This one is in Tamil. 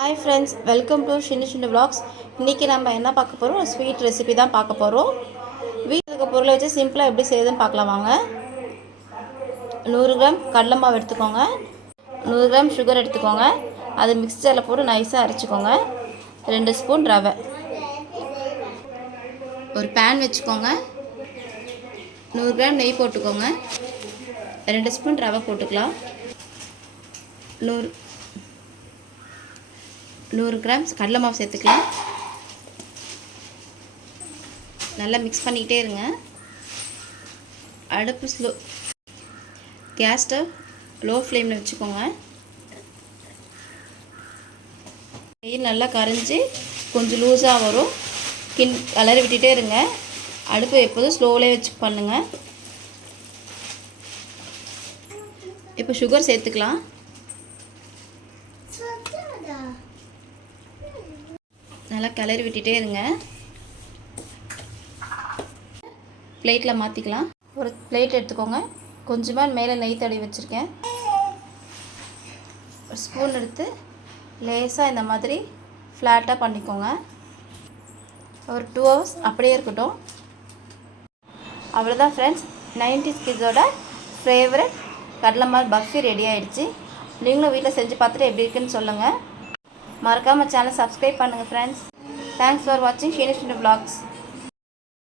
Hi friends, welcome to Shinnu Vlogs. இன்றைக்கி நம்ம என்ன பார்க்க போகிறோம்? ஒரு ஸ்வீட் ரெசிபி தான் பார்க்க போகிறோம். வீட்டில் இருக்க பொருளை வச்சு சிம்பிளாக எப்படி செய்யுதுன்னு பார்க்கலாம் வாங்க. 100 கிராம் கடலை மாவு எடுத்துக்கோங்க, 100 கிராம் சுகர் எடுத்துக்கோங்க, அது மிக்சரில் போட்டு நைஸாக அரைச்சிக்கோங்க. 2 ஸ்பூன் ரவை, ஒரு பேன் வச்சுக்கோங்க, 100 கிராம் நெய் போட்டுக்கோங்க, 2 ஸ்பூன் ரவை போட்டுக்கலாம், 100 கிராம் கடலை மாவு சேர்த்துக்கலாம். நல்லா மிக்ஸ் பண்ணிக்கிட்டே இருங்க. அடுப்பு கேஸ் ஸ்டவ் லோ ஃப்ளேமில் வச்சுக்கோங்க. நெய் நல்லா கரைஞ்சி கொஞ்சம் லூஸாக வரும். கலரி விட்டுகிட்டே இருங்க. அடுப்பு எப்போதும் ஸ்லோவிலே வச்சு பண்ணுங்கள். இப்போ சுகர் சேர்த்துக்கலாம். நல்லா கிளறி விட்டுட்டே இருங்க. பிளேட்டில் மாற்றிக்கலாம். ஒரு பிளேட் எடுத்துக்கோங்க. கொஞ்சமாக மேலே நெய் தடவி வச்சுருக்கேன். ஒரு ஸ்பூன் எடுத்து லேசாக இந்த மாதிரி ஃப்ளாட்டாக பண்ணிக்கோங்க. ஒரு 2 hours அப்படியே இருக்கட்டும். அவ்வளோதான் ஃப்ரெண்ட்ஸ், 90s கிட்ஸோட ஃபேவரட் கடலை மாவு பஃபி ரெடி ஆகிடுச்சு. நீங்களும் வீட்டில் செஞ்சு பார்த்துட்டு எப்படி இருக்குன்னு சொல்லுங்கள். மறக்காமல் சேனல் சப்ஸ்கிரைப் பண்ணுங்கள் ஃப்ரெண்ட்ஸ். தேங்க்ஸ் ஃபார் வாட்சிங் ஷினு Vlogs.